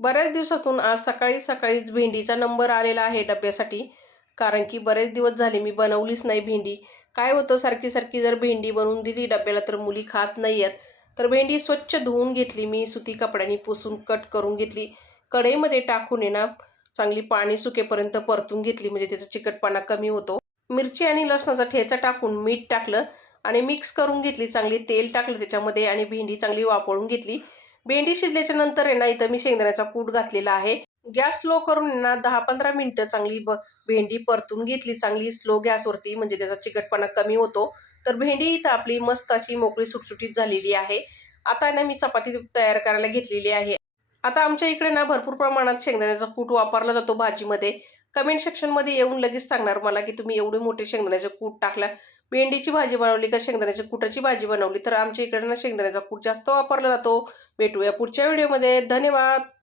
बऱ्याच दिवसातून आज सकाळी सकाळीच भेंडीचा नंबर आलेला आहे डब्यासाठी. कारण की बरेच दिवस झाले मी बनवलीच नाही भेंडी. काय होतं, सारखी सारखी जर भेंडी बनवून दिली डब्याला तर मुली खात नाही आहेत. तर भेंडी स्वच्छ धुवून घेतली मी, सुती कपड्याने पुसून कट करून घेतली. कढईमध्ये टाकून आहे ना, चांगली पाणी सुकेपर्यंत परतून घेतली, म्हणजे त्याचा चिकटपणा कमी होतो. मिरची आणि लसणाचा ठेचा टाकून मीठ टाकलं आणि मिक्स करून घेतली. चांगली तेल टाकलं त्याच्यामध्ये आणि भेंडी चांगली वाफळून घेतली. भेंडी शिजल्याच्या नंतर आहे ना, इथं मी शेंगदाण्याचा कूट घातलेला आहे. गॅस स्लो करून आहे ना 10-15 मिनिटं चांगली भेंडी परतून घेतली, चांगली स्लो गॅसवरती, म्हणजे त्याचा चिकटपणा कमी होतो. तर भेंडी इथं आपली मस्त अशी मोकळी सुटसुटीत झालेली आहे. आता ना मी चपाती तयार करायला घेतलेली आहे. आता आमच्या इकडे ना भरपूर प्रमाणात शेंगदाण्याचा कूट वापरला जातो भाजीमध्ये. कमेंट सेक्शनमध्ये येऊन लगेच सांगणार मला की तुम्ही एवढे मोठे शेंगदाण्याचे कूट टाकला. भेंडीची भाजी बनवली का शेंगदाण्याच्या कुटाची भाजी बनवली? तर आमच्या इकडे ना शेंगदाण्याचा कूट जास्त वापरला जातो. भेटूया पुढच्या व्हिडिओमध्ये. धन्यवाद.